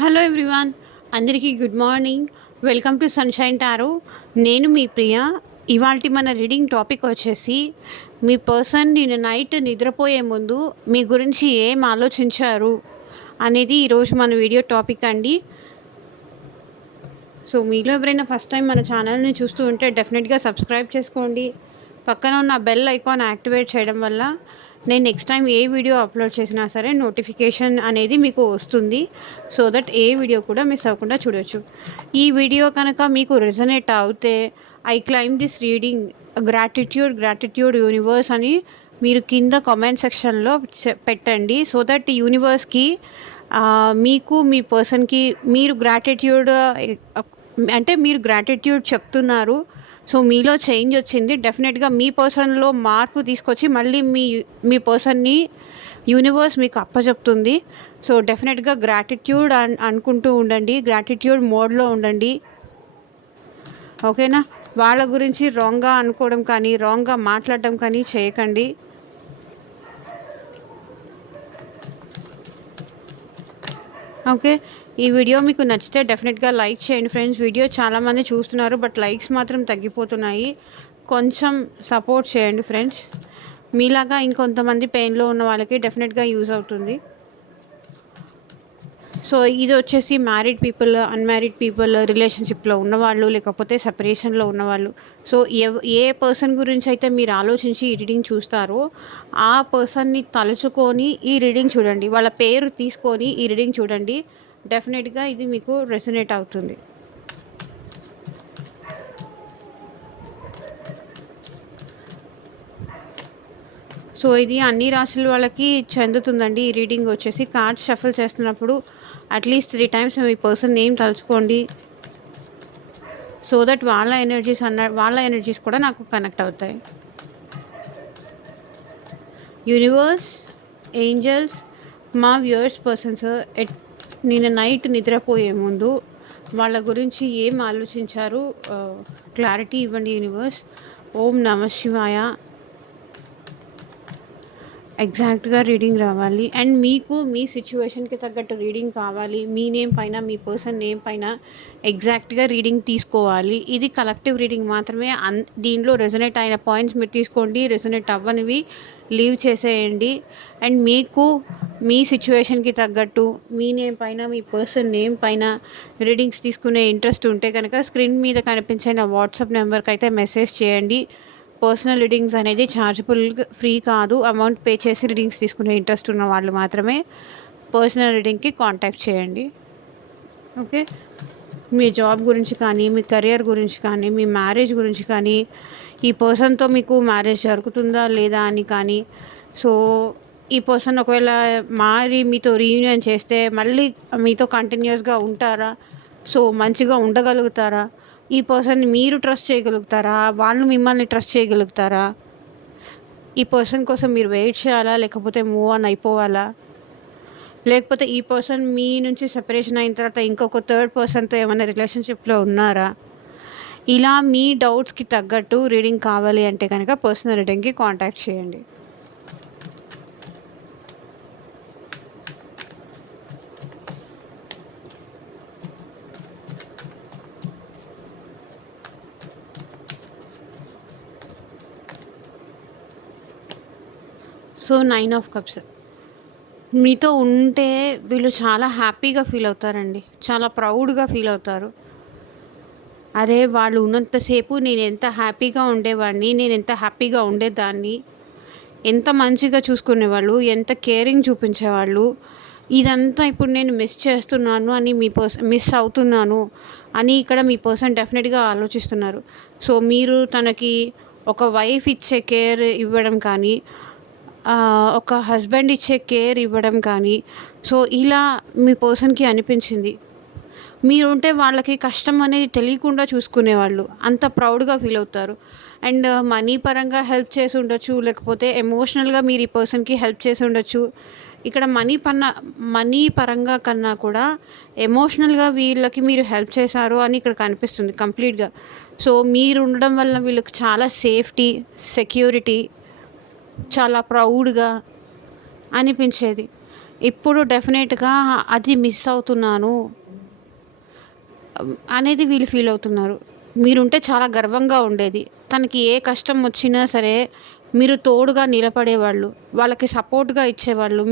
Hello everyone, అందరికీ good morning. Welcome to sunshine tarot. నేను మీ ప్రియ. ఇవాల్టి మన రీడింగ్ టాపిక్ వచ్చేసి, మీ పర్సన్ నిన్న నైట్ నిద్రపోయే ముందు మీ గురించి ఏం ఆలోచించారు అనేది ఈరోజు మన వీడియో టాపిక్ అండి. సో మీలో ఎవరైనా ఫస్ట్ టైం మన ఛానల్ని చూస్తూ ఉంటే డెఫినెట్గా సబ్స్క్రైబ్ చేసుకోండి. పక్కన ఉన్న బెల్ ఐకాన్ యాక్టివేట్ చేయడం వల్ల నేను నెక్స్ట్ టైం ఏ వీడియో అప్లోడ్ చేసినా సరే నోటిఫికేషన్ అనేది మీకు వస్తుంది. సో దట్ ఏ వీడియో కూడా మిస్ అవ్వకుండా చూడొచ్చు. ఈ వీడియో కనుక మీకు రెజనేట్ అవుతే I claim this reading gratitude universe అని మీరు కింద కామెంట్ సెక్షన్లో పెట్టండి. సో దట్ యూనివర్స్కి మీకు మీ పర్సన్కి మీరు గ్రాటిట్యూడ్ అంటే మీరు గ్రాటిట్యూడ్ చెప్తున్నారు. సో మీలో చేంజ్ వచ్చింది. డెఫినెట్గా మీ పర్సన్లో మార్పు తీసుకొచ్చి మళ్ళీ మీ పర్సన్ని యూనివర్స్ మీకు అప్పచెప్తుంది. సో డెఫినెట్గా గ్రాటిట్యూడ్ అనుకుంటూ ఉండండి, గ్రాటిట్యూడ్ మోడ్లో ఉండండి. ఓకేనా? వాళ్ళ గురించి రాంగ్గా అనుకోవడం కానీ రాంగ్గా మాట్లాడడం కానీ చేయకండి. ఓకే, ఈ వీడియో మీకు నచ్చితే డెఫినెట్గా లైక్ చేయండి ఫ్రెండ్స్. వీడియో చాలామంది చూస్తున్నారు బట్ లైక్స్ మాత్రం తగ్గిపోతున్నాయి. కొంచెం సపోర్ట్ చేయండి ఫ్రెండ్స్. మీలాగా ఇంకొంతమంది పెయిన్లో ఉన్న వాళ్ళకి డెఫినెట్గా యూజ్ అవుతుంది. సో ఇది వచ్చేసి మ్యారీడ్ పీపుల్, అన్మ్యారీడ్ పీపుల్, రిలేషన్షిప్లో ఉన్నవాళ్ళు, లేకపోతే సెపరేషన్లో ఉన్నవాళ్ళు. సో ఏ పర్సన్ గురించి అయితే మీరు ఆలోచించి ఈ రీడింగ్ చూస్తారో ఆ పర్సన్ని తలుచుకొని ఈ రీడింగ్ చూడండి. వాళ్ళ పేరు తీసుకొని ఈ రీడింగ్ చూడండి. డెఫినెట్గా ఇది మీకు రెసొనేట్ అవుతుంది. సో ఇది అన్ని రాశుల వాళ్ళకి చెందుతుందండి. ఈ రీడింగ్ వచ్చేసి కార్డ్స్ షఫల్ చేస్తున్నప్పుడు అట్లీస్ట్ 3 టైమ్స్ మీ పర్సన్ నేమ్ తలుచుకోండి. సో దట్ వాళ్ళ ఎనర్జీస్ కూడా నాకు కనెక్ట్ అవుతాయి. యూనివర్స్, ఏంజల్స్, మా వ్యూయర్స్ పర్సన్స్ నిన్న నైట్ నిద్రపోయే ముందు వాళ్ళ గురించి ఏం ఆలోచించారు క్లారిటీ ఇవ్వండి యూనివర్స్. ఓం నమ శివాయ. ఎగ్జాక్ట్గా రీడింగ్ రావాలి. అండ్ మీకు మీ సిచ్యువేషన్కి తగ్గట్టు రీడింగ్ కావాలి. మీ నేమ్ పైన, మీ పర్సన్ నేమ్ పైన ఎగ్జాక్ట్గా రీడింగ్ తీసుకోవాలి. ఇది కలెక్టివ్ రీడింగ్ మాత్రమే. దీనిలో రెజొనేట్ అయిన పాయింట్స్ మీరు తీసుకోండి, రెజొనేట్ అవ్వనివి లీవ్ చేసేయండి. అండ్ మీకు మీ సిచ్యువేషన్కి తగ్గట్టు మీ నేమ్ పైన, మీ పర్సన్ నేమ్ పైన రీడింగ్స్ తీసుకునే ఇంట్రెస్ట్ ఉంటే కనుక స్క్రీన్ మీద కనిపించే నా వాట్సాప్ నెంబర్కి అయితే మెసేజ్ చేయండి. పర్సనల్ రీడింగ్స్ అనేది ఛార్జబుల్, ఫ్రీ కాదు. అమౌంట్ పే చేసి రీడింగ్స్ తీసుకునే ఇంట్రెస్ట్ ఉన్న వాళ్ళు మాత్రమే పర్సనల్ రీడింగ్కి కాంటాక్ట్ చేయండి. ఓకే, మీ జాబ్ గురించి కానీ, మీ కెరియర్ గురించి కానీ, మీ మ్యారేజ్ గురించి కానీ, ఈ పర్సన్తో మీకు మ్యారేజ్ జరుగుతుందా లేదా అని కానీ, సో ఈ పర్సన్ ఒకవేళ మారి మీతో రీయూనియన్ చేస్తే మళ్ళీ మీతో కంటిన్యూస్గా ఉంటారా, సో మంచిగా ఉండగలుగుతారా, ఈ పర్సన్ని మీరు ట్రస్ట్ చేయగలుగుతారా, వాళ్ళు మిమ్మల్ని ట్రస్ట్ చేయగలుగుతారా, ఈ పర్సన్ కోసం మీరు వెయిట్ చేయాలా, లేకపోతే మూవ్ ఆన్ అయిపోవాలా, లేకపోతే ఈ పర్సన్ మీ నుంచి సెపరేషన్ అయిన తర్వాత ఇంకొక థర్డ్ పర్సన్తో ఏమైనా రిలేషన్షిప్లో ఉన్నారా, ఇలా మీ డౌట్స్కి తగ్గట్టు రీడింగ్ కావాలి అంటే కనుక పర్సనల్ రీడింగ్కి కాంటాక్ట్ చేయండి. సో 9 ఆఫ్ కప్స్ మీతో ఉంటే వీళ్ళు చాలా హ్యాపీగా ఫీల్ అవుతారండి, చాలా ప్రౌడ్గా ఫీల్ అవుతారు. అరే వాళ్ళు ఉన్నంతసేపు నేను ఎంత హ్యాపీగా ఉండేవాడిని, నేను ఎంత హ్యాపీగా ఉండేదాన్ని, ఎంత మంచిగా చూసుకునేవాళ్ళు, ఎంత కేరింగ్ చూపించేవాళ్ళు, ఇదంతా ఇప్పుడు నేను మిస్ చేస్తున్నాను అని మిస్ అవుతున్నాను అని ఇక్కడ మీ పర్సన్ డెఫినెట్గా ఆలోచిస్తున్నారు. సో మీరు తనకి ఒక వైఫ్ ఇచ్చే కేర్ ఇవ్వడం కానీ, ఒక హస్బెండ్ ఇచ్చే కేర్ ఇవ్వడం కానీ, సో ఇలా మీ పర్సన్కి అనిపించింది. మీరుంటే వాళ్ళకి కష్టం అనేది తెలియకుండా చూసుకునేవాళ్ళు, అంత ప్రౌడ్గా ఫీల్ అవుతారు. అండ్ మనీ పరంగా హెల్ప్ చేసి ఉండొచ్చు, లేకపోతే ఎమోషనల్గా మీరు ఈ పర్సన్కి హెల్ప్ చేసి ఉండొచ్చు. ఇక్కడ మనీ పరంగా కన్నా కూడా ఎమోషనల్గా వీళ్ళకి మీరు హెల్ప్ చేశారు అని ఇక్కడ కనిపిస్తుంది కంప్లీట్గా. సో మీరు ఉండడం వల్ల వీళ్ళకి చాలా సేఫ్టీ, సెక్యూరిటీ, చాలా ప్రౌడ్గా అనిపించేది. ఇప్పుడు డెఫినెట్‌గా అది మిస్ అవుతున్నాను అనేది వీళ్ళు ఫీల్ అవుతున్నారు. మీరుంటే చాలా గర్వంగా ఉండేది. తనకి ఏ కష్టం వచ్చినా సరే మీరు తోడుగా నిలబడేవాళ్ళు. వాళ్ళకి సపోర్ట్‌గా ఇచ్చేవాళ్ళు.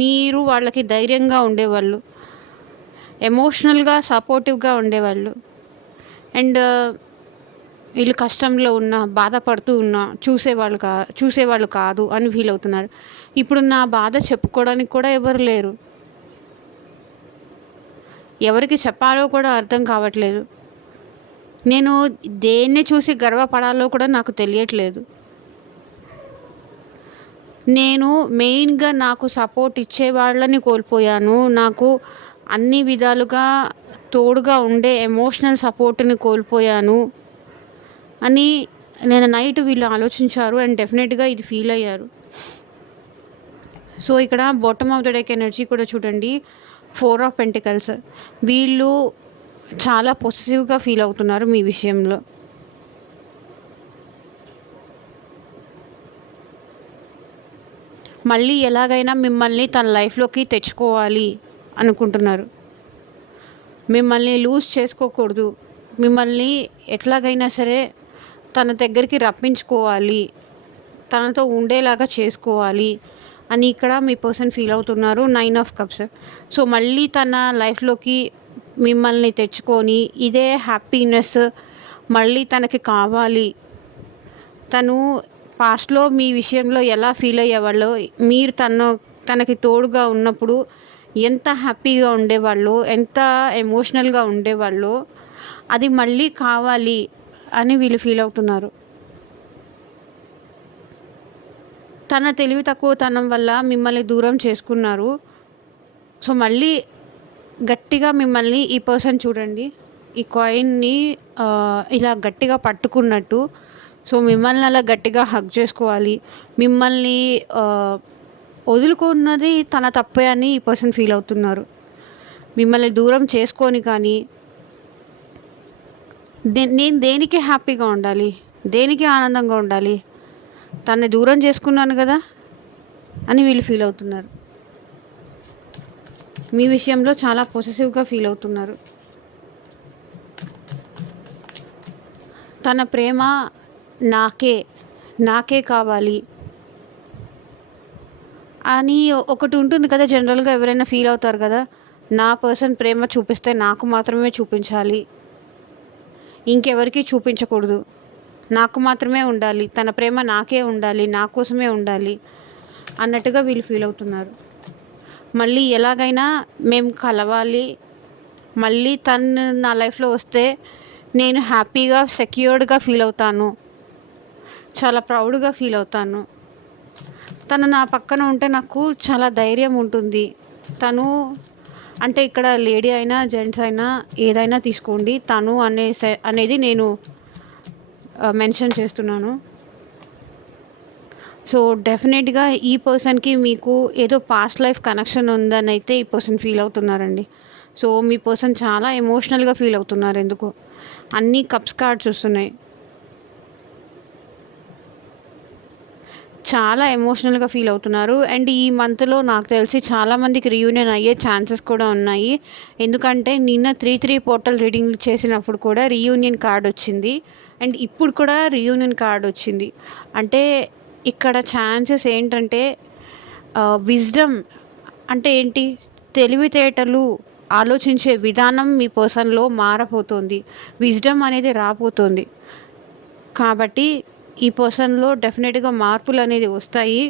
మీరు వాళ్ళకి ధైర్యంగా ఉండేవాళ్ళు. ఎమోషనల్‌గా సపోర్టివ్‌గా ఉండేవాళ్ళు. అండ్ వీళ్ళు కష్టంలో ఉన్నా, బాధపడుతూ ఉన్నా చూసేవాళ్ళు కాదు అని ఫీల్ అవుతున్నారు. ఇప్పుడు నా బాధ చెప్పుకోవడానికి కూడా ఎవరు లేరు. ఎవరికి చెప్పాలో కూడా అర్థం కావట్లేదు. నేను దేన్ని చూసి గర్వపడాలో కూడా నాకు తెలియట్లేదు. నేను మెయిన్‌గా నాకు సపోర్ట్ ఇచ్చేవాళ్ళని కోల్పోయాను. నాకు అన్ని విధాలుగా తోడుగా ఉండే ఎమోషనల్ సపోర్ట్‌ని కోల్పోయాను అని నిన్న నైట్ వీళ్ళు ఆలోచించారు అండ్ డెఫినెట్‌గా ఇది ఫీల్ అయ్యారు. సో, ఇక్కడ bottom of the deck energy కూడా చూడండి. 4 ఆఫ్ పెంటికల్స్. వీళ్ళు చాలా పొసెసివ్‌గా ఫీల్ అవుతున్నారు మీ విషయంలో. మళ్ళీ ఎలాగైనా మిమ్మల్ని తన లైఫ్‌లోకి తెచ్చుకోవాలి అనుకుంటున్నారు. మిమ్మల్ని లూజ్ చేసుకోకూడదు. మిమ్మల్ని ఎట్లాగైనా సరే తన దగ్గరికి రప్పించుకోవాలి. తనతో ఉండేలాగా చేసుకోవాలి అని ఇక్కడ మీ పర్సన్ ఫీల్ అవుతున్నారు. 9 ఆఫ్ కప్స్. సో, మళ్ళీ తన లైఫ్‌లోకి మిమ్మల్ని తెచ్చుకొని ఇదే హ్యాపీనెస్ మళ్ళీ తనకి కావాలి. తను పాస్ట్‌లో మీ విషయంలో ఎలా ఫీల్ అయ్యేవాళ్ళో, మీరు తనకి తోడుగా ఉన్నప్పుడు ఎంత హ్యాపీగా ఉండేవాళ్ళో, ఎంత ఎమోషనల్‌గా ఉండేవాళ్ళో, అది మళ్ళీ కావాలి అని వీళ్ళు ఫీల్ అవుతున్నారు. తన తెలివి తక్కువతనం వల్ల మిమ్మల్ని దూరం చేసుకున్నారు. సో, మళ్ళీ గట్టిగా మిమ్మల్ని ఈ పర్సన్ చూడండి. ఈ కాయిన్‌ని ఇలా గట్టిగా పట్టుకున్నట్టు. సో, మిమ్మల్ని అలా గట్టిగా హగ్ చేసుకోవాలి. మిమ్మల్ని వదులుకున్నది తన తప్పే అని ఈ పర్సన్ ఫీల్ అవుతున్నారు. మిమ్మల్ని దూరం చేసుకొని కానీ నేను దేనికి హ్యాపీగా ఉండాలి? దేనికి ఆనందంగా ఉండాలి? తనని దూరం చేసుకున్నాను కదా! అని వీళ్ళు ఫీల్ అవుతున్నారు. మీ విషయంలో చాలా పొసెసివ్‌గా ఫీల్ అవుతున్నారు. తన ప్రేమ నాకే కావాలి అని ఒకటి ఉంటుంది కదా! జనరల్‌గా ఎవరైనా ఫీల్ అవుతారు కదా! నా పర్సన్ ప్రేమ చూపిస్తే నాకు మాత్రమే చూపించాలి. ఇంకెవరికీ చూపించకూడదు. నాకు మాత్రమే ఉండాలి. తన ప్రేమ నాకే ఉండాలి. నా కోసమే ఉండాలి అన్నట్టుగా వీళ్ళు ఫీల్ అవుతున్నారు. మళ్ళీ ఎలాగైనా మేము కలవాలి. మళ్ళీ తను నా లైఫ్‌లో వస్తే నేను హ్యాపీగా, సెక్యూర్డ్‌గా ఫీల్ అవుతాను. చాలా ప్రౌడ్‌గా ఫీల్ అవుతాను. తను నా పక్కన ఉంటే నాకు చాలా ధైర్యం ఉంటుంది. తను అంటే ఇక్కడ లేడీ అయినా, జెంట్స్ అయినా ఏదైనా తీసుకోండి. తను అనేది నేను మెన్షన్ చేస్తున్నాను. సో, డెఫినెట్‌గా ఈ పర్సన్‌కి మీకు ఏదో పాస్ట్ లైఫ్ కనెక్షన్ ఉందనైతే ఈ పర్సన్ ఫీల్ అవుతున్నారండి. సో, మీ పర్సన్ చాలా ఎమోషనల్‌గా ఫీల్ అవుతున్నారు ఎందుకో. అన్ని కప్స్ కార్డ్స్ వస్తున్నాయి. చాలా ఎమోషనల్‌గా ఫీల్ అవుతున్నారు. అండ్ ఈ మంత్‌లో నాకు తెలిసి చాలామందికి రీయూనియన్ అయ్యే ఛాన్సెస్ కూడా ఉన్నాయి. ఎందుకంటే నిన్న 3 పోర్టల్ రీడింగ్ చేసినప్పుడు కూడా రీయూనియన్ కార్డ్ వచ్చింది. అండ్ ఇప్పుడు కూడా రీయూనియన్ కార్డ్ వచ్చింది. అంటే ఇక్కడ ఛాన్సెస్ ఏంటంటే విజ్డమ్ అంటే ఏంటి? తెలివితేటలు, ఆలోచించే విధానం మీ పర్సన్‌లో మారబోతోంది. విజ్డమ్ అనేది రాబోతోంది. కాబట్టి ఈ పర్సన్‌లో డెఫినెట్‌గా మార్పులనేది వస్తాయి.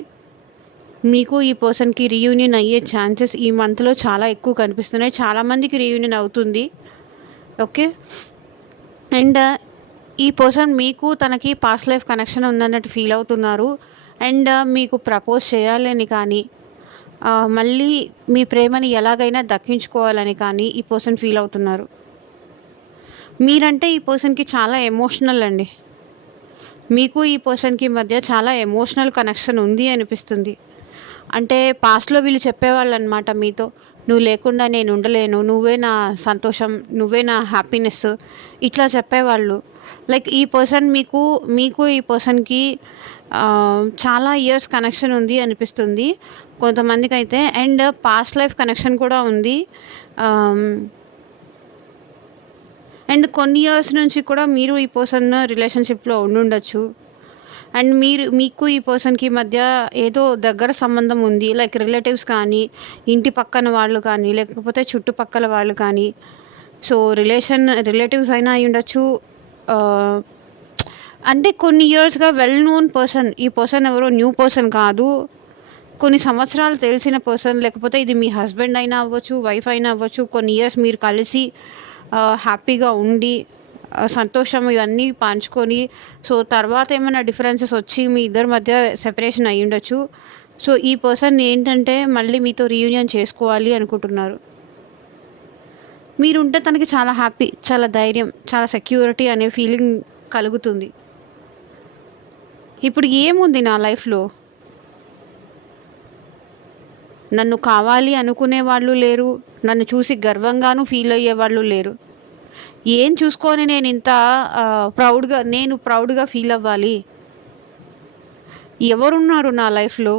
మీకు ఈ పర్సన్‌కి రీయూనియన్ అయ్యే ఛాన్సెస్ ఈ మంత్‌లో చాలా ఎక్కువ కనిపిస్తున్నాయి. చాలామందికి రీయూనియన్ అవుతుంది. ఓకే. అండ్ ఈ పర్సన్ మీకు తనకి పాస్ట్ లైఫ్ కనెక్షన్ ఉందన్నట్టు ఫీల్ అవుతున్నారు. అండ్ మీకు ప్రపోజ్ చేయాలని కానీ, మళ్ళీ మీ ప్రేమని ఎలాగైనా దక్కించుకోవాలని కానీ ఈ పర్సన్ ఫీల్ అవుతున్నారు. మీరంటే ఈ పర్సన్‌కి చాలా ఎమోషనల్ అండి. మీకు ఈ పర్సన్‌కి మధ్య చాలా ఎమోషనల్ కనెక్షన్ ఉంది అనిపిస్తుంది. అంటే పాస్ట్‌లో వీళ్ళు చెప్పేవాళ్ళనమాట మీతో. నువ్వు లేకుండా నేను ఉండలేను, నువ్వే నా సంతోషం, నువ్వే నా హ్యాపీనెస్, ఇట్లా చెప్పేవాళ్ళు. లైక్ ఈ పర్సన్ మీకు ఈ పర్సన్కి చాలా ఇయర్స్ కనెక్షన్ ఉంది అనిపిస్తుంది కొంతమందికైతే. అండ్ పాస్ట్ లైఫ్ కనెక్షన్ కూడా ఉంది. అండ్ కొన్ని ఇయర్స్ నుంచి కూడా మీరు ఈ పర్సన్ రిలేషన్షిప్లో ఉండుండొచ్చు. అండ్ మీకు ఈ పర్సన్కి మధ్య ఏదో దగ్గర సంబంధం ఉంది. లైక్ రిలేటివ్స్ కానీ, ఇంటి పక్కన వాళ్ళు కానీ, లేకపోతే చుట్టుపక్కల వాళ్ళు కానీ. సో రిలేటివ్స్ అయినా అయి ఉండొచ్చు. అంటే కొన్ని ఇయర్స్గా వెల్ నోన్ పర్సన్. ఈ పర్సన్ ఎవరో న్యూ పర్సన్ కాదు, కొన్ని సంవత్సరాలు తెలిసిన పర్సన్. లేకపోతే ఇది మీ హస్బెండ్ అయినా అవ్వచ్చు, వైఫ్ అయినా అవ్వచ్చు. కొన్ని ఇయర్స్ మీరు కలిసి హ్యాపీగా ఉండి సంతోషం ఇవన్నీ పంచుకొని, సో తర్వాత ఏమైనా డిఫరెన్సెస్ వచ్చి మీ ఇద్దరి మధ్య సెపరేషన్ అయ్యి ఉండొచ్చు. సో ఈ పర్సన్ ఏంటంటే మళ్ళీ మీతో రీయూనియన్ చేసుకోవాలి అనుకుంటున్నారు. మీరుంటే తనకి చాలా హ్యాపీ, చాలా ధైర్యం, చాలా సెక్యూరిటీ అనే ఫీలింగ్ కలుగుతుంది. ఇప్పుడు ఏముంది నా లైఫ్లో, నన్ను కావాలి అనుకునే వాళ్ళు లేరు, నన్ను చూసి గర్వంగాను ఫీల్ అయ్యే వాళ్ళు లేరు. ఏం చూసుకొని నేను ఇంత ప్రౌడ్గా ఫీల్ అవ్వాలి? ఎవరున్నారు నా లైఫ్లో?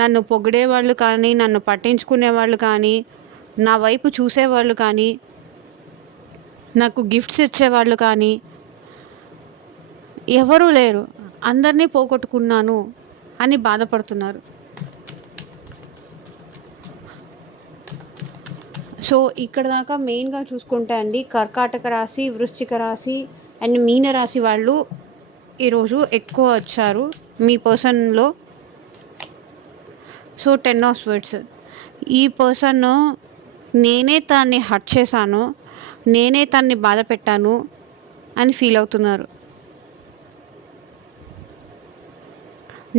నన్ను పొగిడేవాళ్ళు కానీ, నన్ను పట్టించుకునేవాళ్ళు కానీ, నా వైపు చూసేవాళ్ళు కానీ, నాకు గిఫ్ట్స్ ఇచ్చేవాళ్ళు కానీ ఎవరూ లేరు. అందరినీ పోగొట్టుకున్నాను అని బాధపడుతున్నారు. సో ఇక్కడ దాకా మెయిన్గా చూసుకుంటే అండి, కర్కాటక రాశి, వృశ్చిక రాశి అండ్ మీన రాశి వాళ్ళు ఈరోజు ఎక్కువ వచ్చారు మీ పర్సన్లో. So 10 of swords. ఈ పర్సన్ నేనే తన్ని హర్ట్ చేశాను, నేనే తన్ని బాధ పెట్టాను అని ఫీల్ అవుతున్నారు.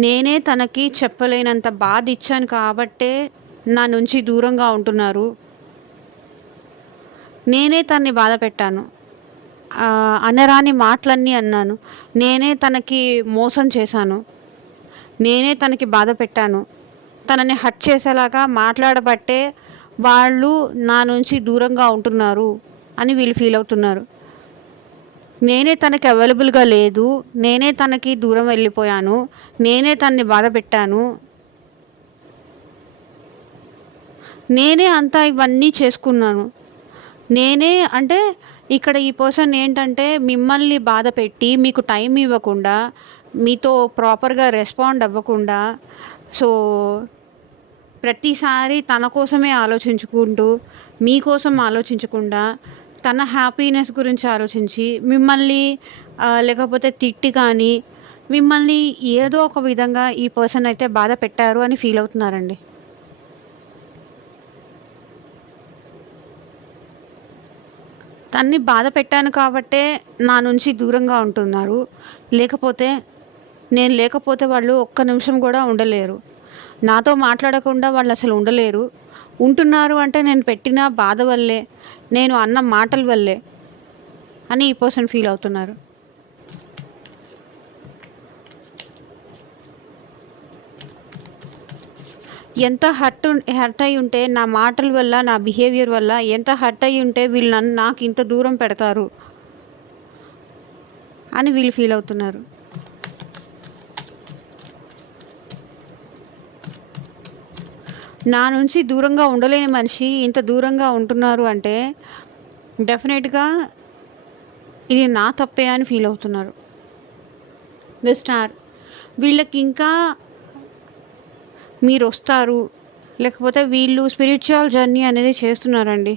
నేనే తనకి చెప్పలేనంత బాధ ఇచ్చాను కాబట్టే నా నుంచి దూరంగా ఉంటున్నారు. నేనే తన్ని బాధ పెట్టాను, అనరాని మాటలన్నీ అన్నాను, నేనే తనకి మోసం చేశాను, నేనే తనకి బాధ పెట్టాను, తనని హర్ట్ చేసేలాగా మాట్లాడబట్టే వాళ్ళు నా నుంచి దూరంగా ఉంటున్నారు అని వీళ్ళు ఫీల్ అవుతున్నారు. నేనే తనకి అవైలబుల్గా లేదు, నేనే తనకి దూరం వెళ్ళిపోయాను, నేనే తనని బాధ పెట్టాను, నేనే అంతా ఇవన్నీ చేసుకున్నాను. నేనే అంటే ఇక్కడ ఈ పర్సన్ ఏంటంటే మిమ్మల్ని బాధ పెట్టి, మీకు టైం ఇవ్వకుండా, మీతో ప్రాపర్గా రెస్పాండ్ అవ్వకుండా, సో ప్రతిసారి తన కోసమే ఆలోచించుకుంటూ, మీకోసం ఆలోచించకుండా, తన హ్యాపీనెస్ గురించి ఆలోచించి మిమ్మల్ని లేకపోతే తిట్టి కానీ, మిమ్మల్ని ఏదో ఒక విధంగా ఈ పర్సన్ అయితే బాధ పెట్టారు అని ఫీల్ అవుతున్నారండి. తన్ని బాధ పెట్టాను కాబట్టే నా నుంచి దూరంగా ఉంటున్నారు. నేను లేకపోతే వాళ్ళు ఒక్క నిమిషం కూడా ఉండలేరు. నాతో మాట్లాడకుండా వాళ్ళు అసలు ఉండలేరు. ఉంటున్నారు అంటే నేను పెట్టిన బాధ వల్లే, నేను అన్న మాటల వల్లే అని ఈ పర్సన్ ఫీల్ అవుతున్నారు. ఎంత హర్ట్ అయి ఉంటే, నా మాటల వల్ల, నా బిహేవియర్ వల్ల ఎంత హర్ట్ అయి ఉంటే వీళ్ళు నాకు ఇంత దూరం పెడతారు అని వీళ్ళు ఫీల్ అవుతున్నారు. నా నుంచి దూరంగా ఉండలేని మనిషి ఇంత దూరంగా ఉంటున్నారు అంటే డెఫినెట్గా ఇది నా తప్పే అని ఫీల్ అవుతున్నారు. The star. వీళ్ళకి ఇంకా మీరు వస్తారు, లేకపోతే వీళ్ళు స్పిరిచువల్ జర్నీ అనేది చేస్తున్నారండి.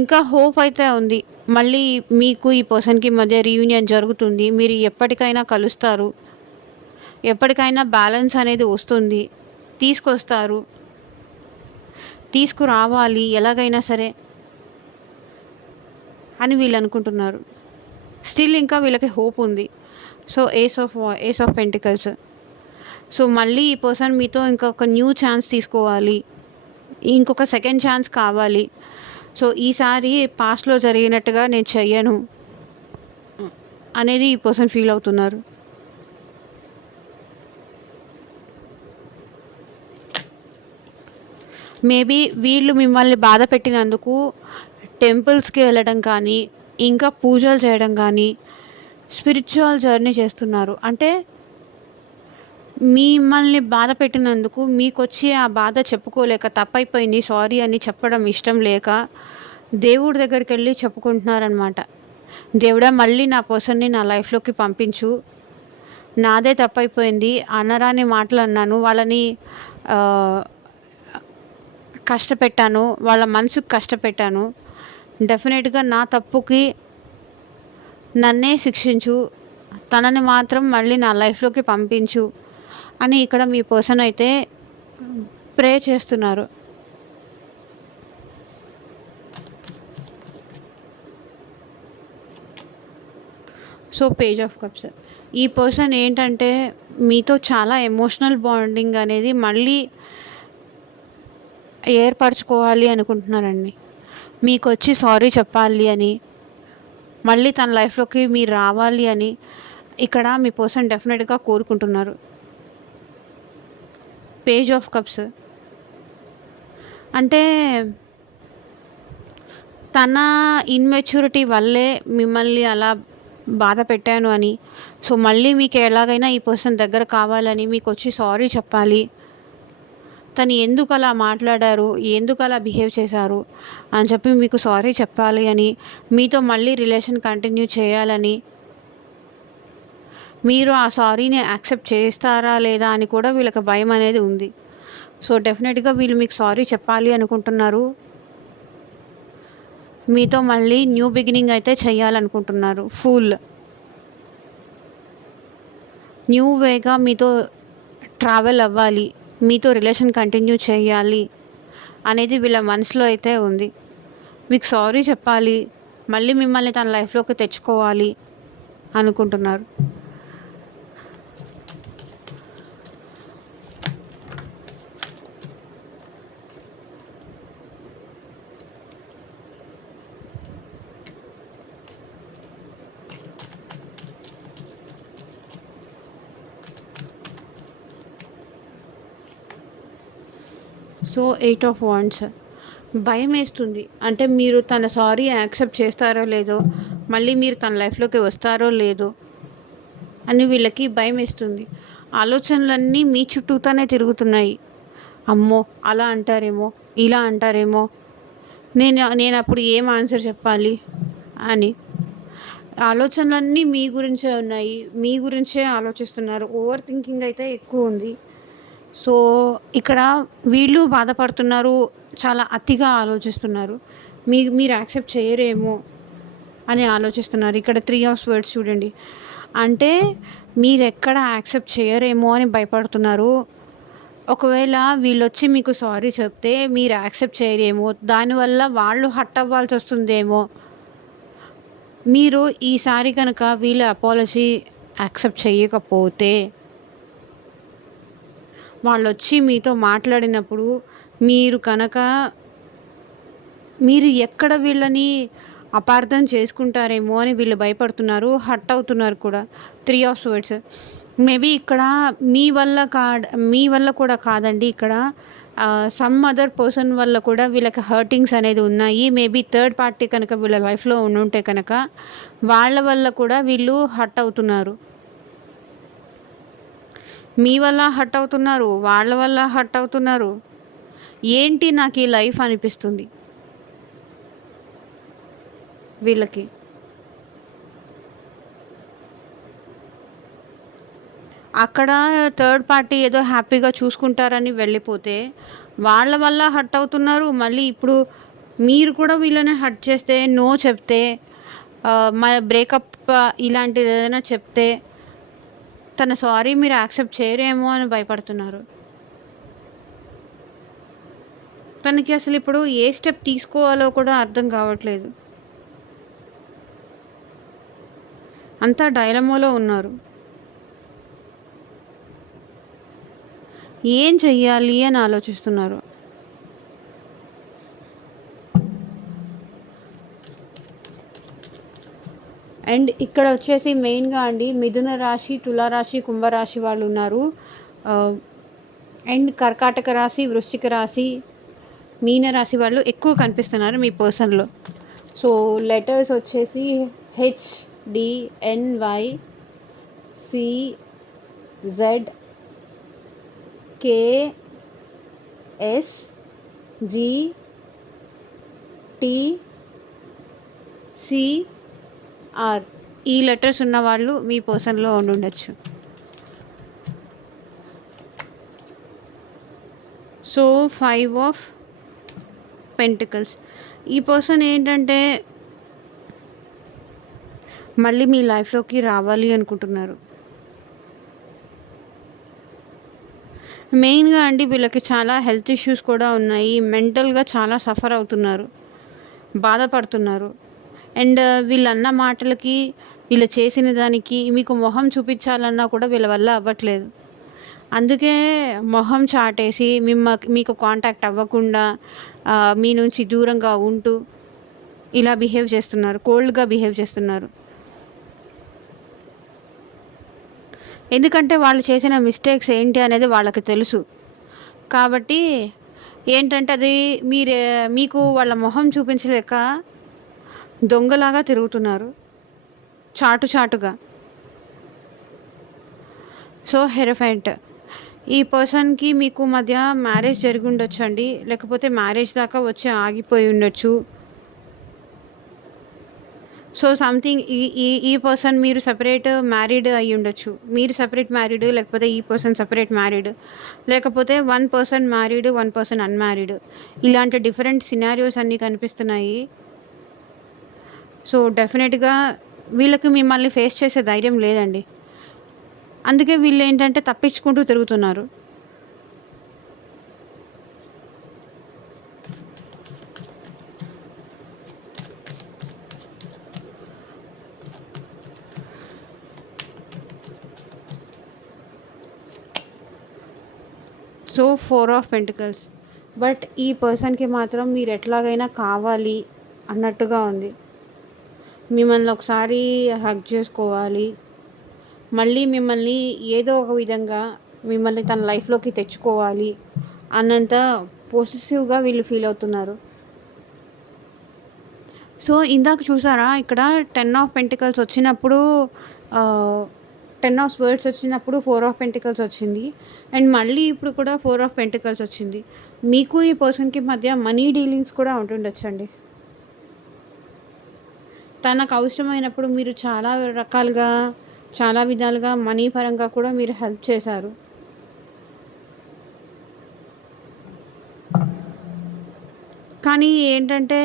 ఇంకా హోప్ అయితే ఉంది, మళ్ళీ మీకు ఈ పర్సన్కి మధ్య రీయూనియన్ జరుగుతుంది, మీరు ఎప్పటికైనా కలుస్తారు, ఎప్పటికైనా బ్యాలెన్స్ అనేది వస్తుంది, తీసుకురావాలి ఎలాగైనా సరే అని వీళ్ళు అనుకుంటున్నారు. స్టిల్ ఇంకా వీళ్ళకి హోప్ ఉంది. So ace of pentacles. So మళ్ళీ ఈ పర్సన్ మీతో ఇంకొక న్యూ ఛాన్స్ తీసుకోవాలి, ఇంకొక సెకండ్ ఛాన్స్ కావాలి. సో ఈసారి పాస్ట్లో జరిగినట్టుగా నేను చెయ్యను అనేది ఈ పర్సన్ ఫీల్ అవుతున్నారు. మేబీ వీళ్ళు మిమ్మల్ని బాధ పెట్టినందుకు టెంపుల్స్‌కి వెళ్ళడం కానీ, ఇంకా పూజలు చేయడం కానీ, స్పిరిచ్యువల్ జర్నీ చేస్తున్నారు. అంటే మిమ్మల్ని బాధ పెట్టినందుకు మీకొచ్చి ఆ బాధ చెప్పుకోలేక తప్పైపోయింది సారీ అని చెప్పడం ఇష్టం లేక దేవుడి దగ్గరికెళ్ళి చెప్పుకుంటున్నారనమాట. దేవుడా మళ్ళీ నా పర్సన్‌ని నా లైఫ్‌లోకి పంపించు. నాదే తప్పైపోయింది. అనరాని మాటలు అన్నాను. వాళ్ళని ఆహ్, కష్టపెట్టాను. వాళ్ళ మనసుకి కష్టపెట్టాను. డెఫినిట్‌గా నా తప్పుకి నన్నే శిక్షించు. తనని మాత్రం మళ్ళీ నా లైఫ్‌లోకి పంపించు అని ఇక్కడ మీ పర్సన్ అయితే ప్రే చేస్తున్నారు. So, page of cups. ఈ పర్సన్ ఏంటంటే మీతో చాలా ఎమోషనల్ బాండింగ్ అనేది మళ్ళీ ఏర్పరచుకోవాలి అనుకుంటున్నారండి. మీకొచ్చి సారీ చెప్పాలి అని, మళ్ళీ తన లైఫ్‌లోకి మీరు రావాలి అని ఇక్కడ మీ పర్సన్ డెఫినిట్‌గా కోరుకుంటున్నారు. పేజ్ ఆఫ్ కప్స్ అంటే తన ఇన్‌మెచ్యూరిటీ వల్లే మిమ్మల్ని అలా బాధ పెట్టాను అని, సో, మళ్ళీ మీకు ఎలాగైనా ఈ పర్సన్ దగ్గర కావాలని మీకొచ్చి సారీ చెప్పాలి. తను ఎందుకలా మాట్లాడారు, ఎందుకలా బిహేవ్ చేశారు అని చెప్పి మీకు సారీ చెప్పాలి అని, మీతో మళ్ళీ రిలేషన్ కంటిన్యూ చేయాలని, మీరు ఆ సారీని యాక్సెప్ట్ చేస్తారా లేదా అని కూడా వీళ్ళకి భయం అనేది ఉంది. సో, డెఫినెట్‌గా వీళ్ళు మీకు సారీ చెప్పాలి అనుకుంటున్నారు. మీతో మళ్ళీ న్యూ బిగినింగ్ అయితే చేయాలనుకుంటున్నారు. న్యూ వేగా మీతో ట్రావెల్ అవ్వాలి. మీతో రిలేషన్ కంటిన్యూ చేయాలి అనేది వీళ్ళ మనసులో అయితే ఉంది. మీకు సారీ చెప్పాలి. మళ్ళీ మిమ్మల్ని తన లైఫ్‌లోకి తెచ్చుకోవాలి అనుకుంటున్నారు. సో, 8 ఆఫ్ వాండ్స్ భయమేస్తుంది. అంటే మీరు తన సారీ యాక్సెప్ట్ చేస్తారో లేదో, మళ్ళీ మీరు తన లైఫ్‌లోకి వస్తారో లేదో అని వీళ్ళకి భయమేస్తుంది. ఆలోచనలన్నీ మీ చుట్టూతానే తిరుగుతున్నాయి. అమ్మో! అలా అంటారేమో, ఇలా అంటారేమో, నేనప్పుడు ఏం ఆన్సర్ చెప్పాలి అని. ఆలోచనలన్నీ మీ గురించే ఉన్నాయి. మీ గురించే ఆలోచిస్తున్నారు. ఓవర్ థింకింగ్ అయితే ఎక్కువుంది. సో, ఇక్కడ వీళ్ళు బాధపడుతున్నారు. చాలా అతిగా ఆలోచిస్తున్నారు. మీరు యాక్సెప్ట్ చేయరేమో అని ఆలోచిస్తున్నారు. ఇక్కడ 3 ఆఫ్ స్వర్డ్స్ చూడండి. అంటే మీరెక్కడ యాక్సెప్ట్ చేయరేమో అని భయపడుతున్నారు. ఒకవేళ వీళ్ళొచ్చి మీకు సారీ చెప్తే మీరు యాక్సెప్ట్ చేయరేమో, దానివల్ల వాళ్ళు హర్ట్ అవ్వాల్సొస్తుందేమో. మీరు ఈసారి కనుక వీళ్ళ అపాలజీ యాక్సెప్ట్ చేయకపోతే వాళ్ళొచ్చి మీతో మాట్లాడినప్పుడు మీరు ఎక్కడ వీళ్ళని అపార్థం చేసుకుంటారేమో అని వీళ్ళు భయపడుతున్నారు. హర్ట్ అవుతున్నారు కూడా. 3 ఆఫ్ స్వర్డ్స్ మేబీ ఇక్కడ మీ వల్ల కూడా కాదండి. ఇక్కడ సమ్ అదర్ పర్సన్ వల్ల కూడా వీళ్ళకి హర్టింగ్స్ అనేది ఉన్నాయి. మేబీ థర్డ్ పార్టీ కనుక వీళ్ళ లైఫ్‌లో ఉండుంటే కనుక వాళ్ళ వల్ల కూడా వీళ్ళు హర్ట్ అవుతున్నారు. మీ వల్ల హర్ట్ అవుతున్నారు. వాళ్ళ వల్ల హర్ట్ అవుతున్నారు. ఏంటి నాకు ఈ లైఫ్ అనిపిస్తుంది వీళ్ళకి. అక్కడ థర్డ్ పార్టీ ఏదో హ్యాపీగా చూసుకుంటారని వెళ్ళిపోతే వాళ్ళ వల్ల హర్ట్ అవుతున్నారు. మళ్ళీ ఇప్పుడు మీరు కూడా వీళ్ళని హర్ట్ చేస్తే, నో చెప్తే, బ్రేకప్ ఇలాంటిది ఏదైనా చెప్తే తన సారీ మీరు యాక్సెప్ట్ చేయరేమో అని భయపడుతున్నారు. తనకి అసలు ఇప్పుడు ఏ స్టెప్ తీసుకోవాలో కూడా అర్థం కావట్లేదు. అంతా డైలమాలో ఉన్నారు. ఏం చెయ్యాలి అని ఆలోచిస్తున్నారు. అండ్ ఇక్కడ వచ్చేసి మెయిన్గా అండి మిథున రాశి, తులారాశి, కుంభరాశి వాళ్ళు ఉన్నారు. అండ్ కర్కాటక రాశి, వృశ్చిక రాశి, మీనరాశి వాళ్ళు ఎక్కువ కనిపిస్తున్నారు మీ పర్సన్లో. సో లెటర్స్ వచ్చేసి HDNYCZKSGTCR. ఈ లెటర్స్ ఉన్న వాళ్ళు మీ పర్సన్లో ఉండుండొచ్చు. So 5 of pentacles. ఈ పర్సన్ ఏంటంటే మళ్ళీ మీ లైఫ్లోకి రావాలి అనుకుంటున్నారు. మెయిన్గా అండి వీళ్ళకి చాలా హెల్త్ ఇష్యూస్ కూడా ఉన్నాయి. మెంటల్గా చాలా సఫర్ అవుతున్నారు, బాధపడుతున్నారు. అండ్ వీళ్ళన్న మాటలకి, వీళ్ళు చేసిన దానికి మీకు మొహం చూపించాలన్నా కూడా వీళ్ళ వల్ల అవ్వట్లేదు. అందుకే మొహం చాటేసి మీకు కాంటాక్ట్ అవ్వకుండా మీ నుంచి దూరంగా ఉంటూ ఇలా బిహేవ్ చేస్తున్నారు, కోల్డ్గా బిహేవ్ చేస్తున్నారు. ఎందుకంటే వాళ్ళు చేసిన మిస్టేక్స్ ఏంటి అనేది వాళ్ళకి తెలుసు. కాబట్టి ఏంటంటే అది మీకు వాళ్ళ మొహం చూపించలేక దొంగలాగా తిరుగుతున్నారు, చాటుగా. So hierophant. ఈ పర్సన్కి మీకు మధ్య మ్యారేజ్ జరిగి ఉండొచ్చు అండి, లేకపోతే మ్యారేజ్ దాకా వచ్చి ఆగిపోయి ఉండొచ్చు. సో సంథింగ్ ఈ పర్సన్ మీరు సపరేట్ మ్యారీడ్ అయ్యి ఉండొచ్చు. మీరు సపరేట్ మ్యారీడ్, లేకపోతే ఈ పర్సన్ సపరేట్ మ్యారీడ్, లేకపోతే one person married, one person unmarried. ఇలాంటి డిఫరెంట్ సినారియోస్ అన్నీ కనిపిస్తున్నాయి. సో డెఫినెట్గా వీళ్ళకి మిమ్మల్ని ఫేస్ చేసే ధైర్యం లేదండి. అందుకే వీళ్ళు ఏంటంటే తప్పించుకుంటూ తిరుగుతున్నారు. So 4 of pentacles. బట్ ఈ పర్సన్కి మాత్రం మీరు ఎట్లాగైనా కావాలి అన్నట్టుగా ఉంది. మిమ్మల్ని ఒకసారి హగ్ చేసుకోవాలి, మళ్ళీ మిమ్మల్ని ఏదో ఒక విధంగా మిమ్మల్ని తన లైఫ్లోకి తెచ్చుకోవాలి అన్నంత పొసెసివ్గా వీళ్ళు ఫీల్ అవుతున్నారు. సో ఇందాక చూసారా ఇక్కడ 10 ఆఫ్ పెంటికల్స్ వచ్చినప్పుడు, 10 ఆఫ్ స్వర్డ్స్ వచ్చినప్పుడు 4 ఆఫ్ పెంటికల్స్ వచ్చింది. అండ్ మళ్ళీ ఇప్పుడు కూడా 4 ఆఫ్ పెంటికల్స్ వచ్చింది. మీకు ఈ పర్సన్కి మధ్య మనీ డీలింగ్స్ కూడా ఉంటుండొచ్చండి. తనకు అవసరమైనప్పుడు మీరు చాలా రకాలుగా, చాలా విధాలుగా మనీ పరంగా కూడా మీరు హెల్ప్ చేశారు. కానీ ఏంటంటే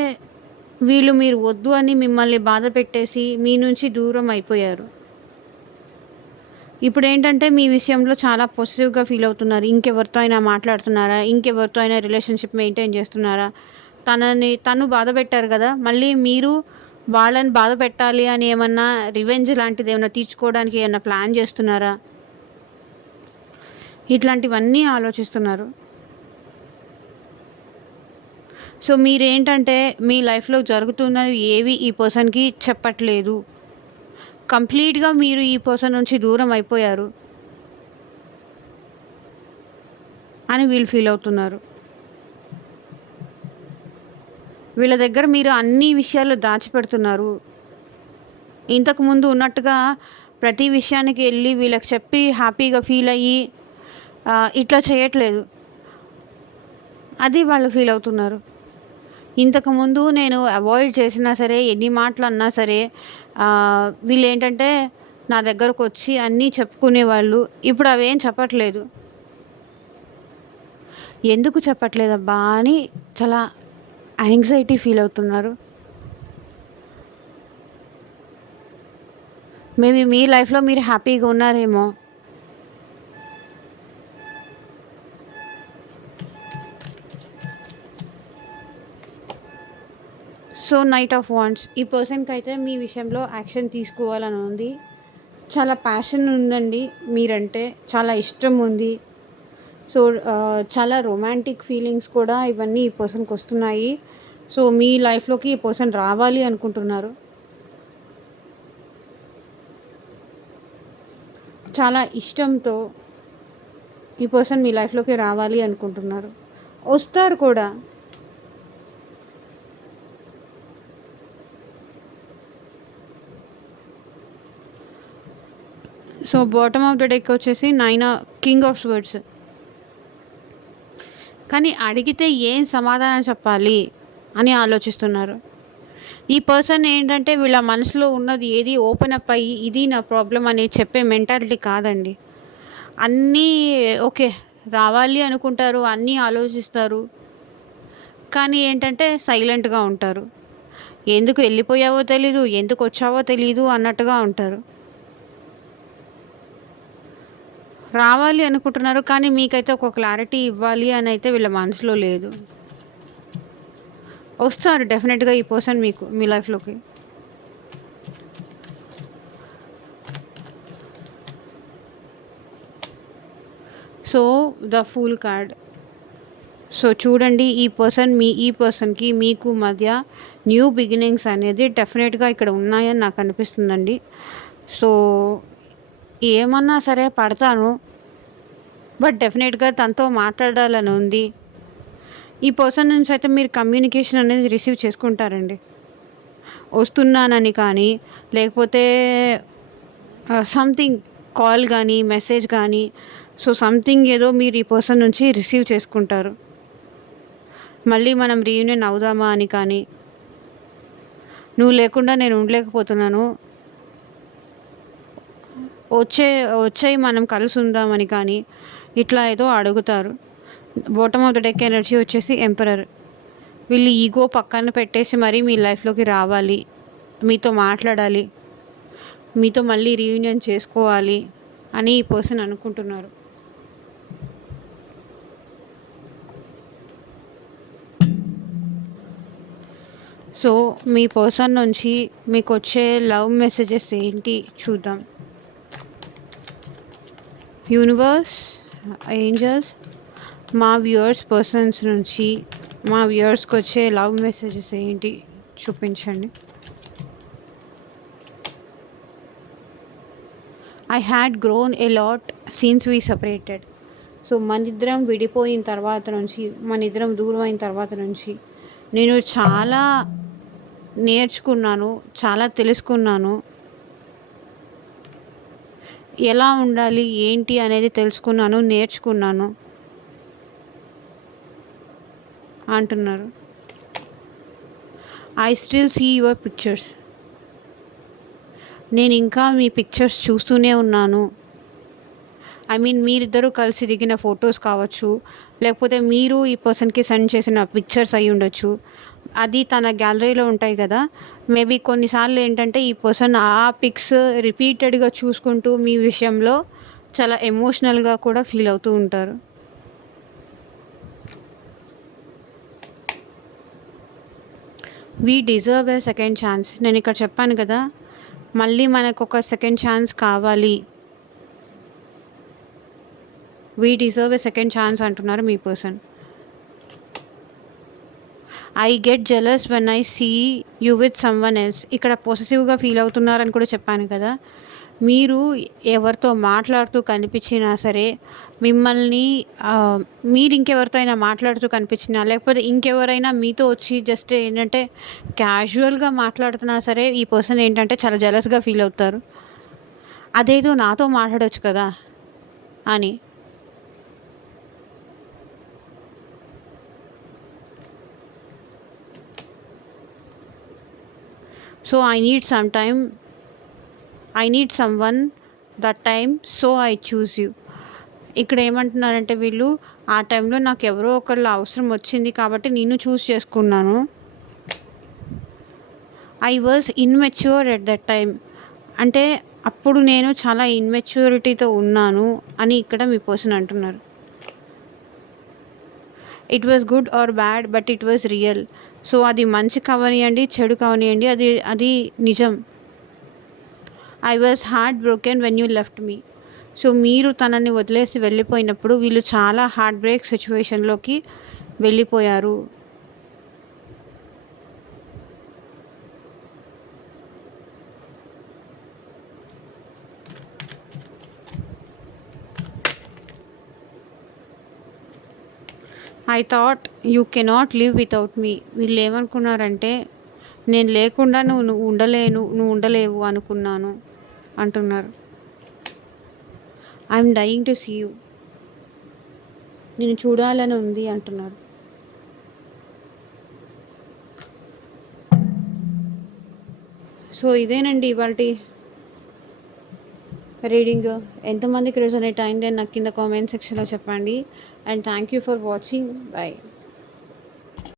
వీళ్ళు మీరు వద్దు అని మిమ్మల్ని బాధ పెట్టేసి మీ నుంచి దూరం అయిపోయారు. ఇప్పుడు ఏంటంటే మీ విషయంలో చాలా పొసెసివ్గా ఫీల్ అవుతున్నారు. ఇంకెవరితో అయినా మాట్లాడుతున్నారా, ఇంకెవరితో అయినా రిలేషన్షిప్ మెయింటైన్ చేస్తున్నారా, తను బాధ పెట్టారు కదా, మళ్ళీ మీరు వాళ్ళని బాధ పెట్టాలి అని ఏమన్నా రివెంజ్ లాంటిది ఏమన్నా తీర్చుకోవడానికి ఏమన్నా ప్లాన్ చేస్తున్నారా, ఇట్లాంటివన్నీ ఆలోచిస్తున్నారు. సో మీరేంటంటే మీ లైఫ్లో జరుగుతున్నవి ఏవి ఈ పర్సన్కి చెప్పట్లేదు. కంప్లీట్గా మీరు ఈ పర్సన్ నుంచి దూరం అయిపోయారు అని వీళ్ళు ఫీల్ అవుతున్నారు. వీళ్ళ దగ్గర మీరు అన్ని విషయాలు దాచిపెడుతున్నారు. ఇంతకుముందు ఉన్నట్టుగా ప్రతి విషయానికి వెళ్ళి వీళ్ళకి చెప్పి హ్యాపీగా ఫీల్ అయ్యి ఇట్లా చేయట్లేదు. అది వాళ్ళు ఫీల్ అవుతున్నారు. ఇంతకుముందు నేను అవాయిడ్ చేసినా సరే, ఎన్ని మాటలు అన్నా సరే, వీళ్ళు ఏంటంటే నా దగ్గరకు వచ్చి అన్నీ చెప్పుకునేవాళ్ళు. ఇప్పుడు అవేం చెప్పట్లేదు. ఎందుకు చెప్పట్లేదబ్బా అని చాలా యాంగ్జైటీ ఫీల్ అవుతున్నారు. మేబీ మీ లైఫ్లో మీరు హ్యాపీగా ఉన్నారేమో. So knight of wands. ఈ పర్సన్కి అయితే మీ విషయంలో యాక్షన్ తీసుకోవాలని ఉంది. చాలా ప్యాషన్ ఉందండి మీరంటే, చాలా ఇష్టం ఉంది. సో చాలా రొమాంటిక్ ఫీలింగ్స్ కూడా ఇవన్నీ ఈ పర్సన్కి వస్తున్నాయి. సో మీ లైఫ్లోకి ఈ పర్సన్ రావాలి అనుకుంటున్నారు. చాలా ఇష్టంతో ఈ పర్సన్ మీ లైఫ్లోకి రావాలి అనుకుంటున్నారు. వస్తారు కూడా. So bottom of the deck వచ్చేసి కింగ్ ఆఫ్ స్వర్డ్స్. కానీ అడిగితే ఏం సమాధానం చెప్పాలి అని ఆలోచిస్తున్నారు. ఈ పర్సన్ ఏంటంటే వీళ్ళ మనసులో ఉన్నది ఏది ఓపెన్ అప్ అయ్యి ఇది నా ప్రాబ్లం అని చెప్పే మెంటాలిటీ కాదండి. అన్నీ ఓకే రావాలి అనుకుంటారు, అన్నీ ఆలోచిస్తారు, కానీ ఏంటంటే సైలెంట్గా ఉంటారు. ఎందుకు వెళ్ళిపోయావో తెలీదు, ఎందుకు వచ్చావో తెలీదు అన్నట్టుగా ఉంటారు. రావాలి అనుకుంటున్నారు, కానీ మీకైతే ఒక క్లారిటీ ఇవ్వాలి అని అయితే వీళ్ళ మనసులో లేదు. వస్తారు డెఫినెట్గా ఈ పర్సన్ మీకు మీ లైఫ్లోకి. So the fool card. So చూడండి, ఈ పర్సన్కి మీకు మధ్య న్యూ బిగినింగ్స్ అనేది డెఫినెట్గా ఇక్కడ ఉన్నాయని నాకు అనిపిస్తుందండి. సో ఏమన్నా సరే పడతాను, బట్ డెఫినెట్గా తనతో మాట్లాడాలని ఉంది. ఈ పర్సన్ నుంచి అయితే మీరు కమ్యూనికేషన్ అనేది రిసీవ్ చేసుకుంటారండి. వస్తున్నానని కానీ, లేకపోతే సంథింగ్ కాల్ కానీ మెసేజ్ కానీ, సో సంథింగ్ ఏదో మీరు ఈ పర్సన్ నుంచి రిసీవ్ చేసుకుంటారు. మళ్ళీ మనం రీయూనియన్ అవుదామా అని కానీ, నువ్వు లేకుండా నేను ఉండలేకపోతున్నాను, వచ్చేయి మనం కలిసి ఉందామని కానీ ఇట్లా ఏదో అడుగుతారు. Bottom of the deck energy వచ్చేసి ఎంపరర్. వీళ్ళు ఈగో పక్కన పెట్టేసి మరీ మీ లైఫ్లోకి రావాలి, మీతో మాట్లాడాలి, మీతో మళ్ళీ రీయూనియన్ చేసుకోవాలి అని ఈ పర్సన్ అనుకుంటున్నారు. సో మీ పర్సన్ నుంచి మీకు వచ్చే లవ్ మెసేజెస్ ఏంటి చూద్దాం. యూనివర్స్, ఏంజల్స్, మా వ్యూవర్స్ పర్సన్స్ నుంచి మా వ్యూవర్స్కి వచ్చే లవ్ మెసేజెస్ ఏంటి చూపించండి. I had grown a lot since we separated. So మనిద్దరం విడిపోయిన తర్వాత నుంచి, మనిద్దరం దూరం అయిన తర్వాత నుంచి నేను చాలా నేర్చుకున్నాను, చాలా తెలుసుకున్నాను, ఎలా ఉండాలి ఏంటి అనేది తెలుసుకున్నాను, నేర్చుకున్నాను అంటున్నారు. I still see your pictures. నేను ఇంకా మీ పిక్చర్స్ చూస్తూనే ఉన్నాను. ఐ మీన్ మీరిద్దరూ కలిసి దిగిన ఫొటోస్ కావచ్చు, లేకపోతే మీరు ఈ పర్సన్కి సెండ్ చేసిన పిక్చర్స్ అయి ఉండొచ్చు. అది తన గ్యాలరీలో ఉంటాయి కదా. మేబీ కొన్నిసార్లు ఏంటంటే ఈ పర్సన్ ఆ పిక్స్ రిపీటెడ్గా చూసుకుంటూ మీ విషయంలో చాలా ఎమోషనల్గా కూడా ఫీల్ అవుతూ ఉంటారు. We deserve a second chance. నేను ఇక్కడ చెప్పాను కదా, మళ్ళీ మనకు ఒక సెకండ్ ఛాన్స్ కావాలి. We deserve a second chance అంటున్నారు మీ person. I get jealous when I see you with someone else. ఇక్కడ పొసెసివ్గా ఫీల్ అవుతున్నారని కూడా చెప్పాను కదా. మీరు ఎవరితో మాట్లాడుతూ కనిపించినా సరే, మిమ్మల్ని మీరు ఇంకెవరితో అయినా మాట్లాడుతూ కనిపించినా, లేకపోతే ఇంకెవరైనా మీతో వచ్చి జస్ట్ ఏంటంటే క్యాజువల్గా మాట్లాడుతున్నా సరే, ఈ పర్సన్ ఏంటంటే చాలా జెలస్గా ఫీల్ అవుతారు. అదేదో నాతో మాట్లాడవచ్చు కదా అని. So I need someone that time, so I choose you. ఇక్కడ ఏమంటున్నారంటే వీళ్ళు, ఆ టైంలో నాకు ఎవరో ఒకళ్ళు అవసరం వచ్చింది కాబట్టి నేను చూస్ చేసుకున్నాను. I was immature at that time. అంటే అప్పుడు నేను చాలా ఇన్మెచ్యూరిటీతో ఉన్నాను అని ఇక్కడ మీ పర్సన్ అంటున్నారు. It was good or bad but it was real. So అది మంచి కావనియండి, చెడు కావనియండి, అది నిజం. I was heart broken when you left me. So మీరు తనని వదిలేసి వెళ్ళిపోయినప్పుడు వీళ్ళు చాలా హార్ట్ బ్రేక్ సిచ్యువేషన్లోకి వెళ్ళిపోయారు. I thought you cannot live without me. వీళ్ళు ఏమనుకున్నారంటే నేను లేకుండా నువ్వు ఉండలేవు అనుకున్నాను అంటున్నారు. I'm dying to see you. నేను చూడాలని ఉంది అంటున్నారు. సో ఇదేనండి ఇవాల్టి రీడింగ్. ఎంతమందికి రెజొనేట్ అయింది అని నాకు కింద కామెంట్ సెక్షన్లో చెప్పండి. And thank you for watching. By.